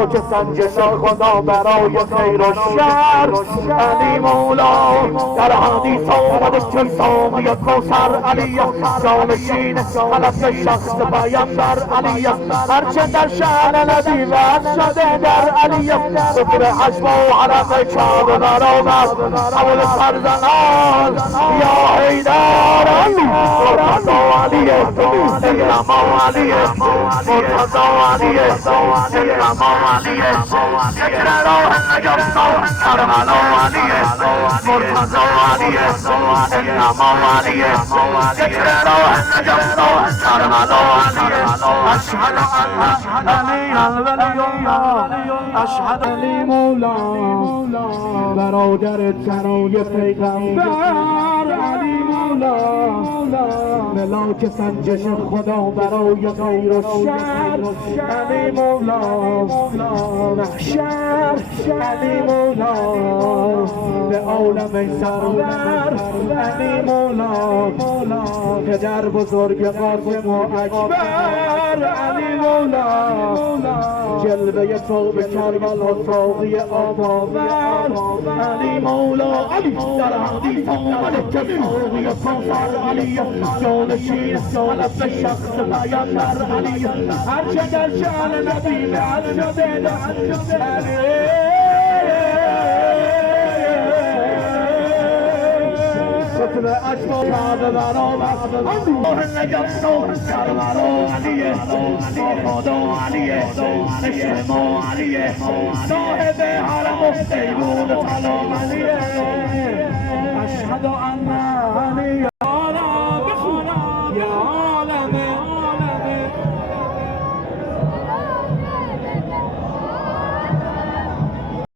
ملاک سنجش خدا برای خیر و شر. علی مولا در حدیث آمده که ساقی کوثر علی جانشین حلف شخص پیامبر علی هرچه در شأن نبی وعد شده در علی ذکر حجم و حرم کعبه برآمد حول فرزندان یا حیدر علی مرتضی علی انما علی مرتضی علی انما علی ذکر راه نجات کربلا علی مرتضی علی انما علی ذکر راه نجات کربلا علی اشهد ان علی ولی الله اشهد علی مولا برادر تنوی پیغمبر علی مولا ملاک سنجش خدا برای خیر و شر علی مولا محشر علی مولا به عالم سرور علی مولا پدر بزرگ قاسم و اکبر علی مولا جلوه تو به کربلا ساقی آباور علی مولا علی در حدیث آمده که ساقی کوثر علی جانشین حلف شخص پیامبر علی هرچه در شأن نبی وعد شده در علی ختم اشبا کعبه برآمد راه نجات کربلا علی خدا علی عشق ما علی صاحب حرم و سیرون طلا علی اشهد ان علی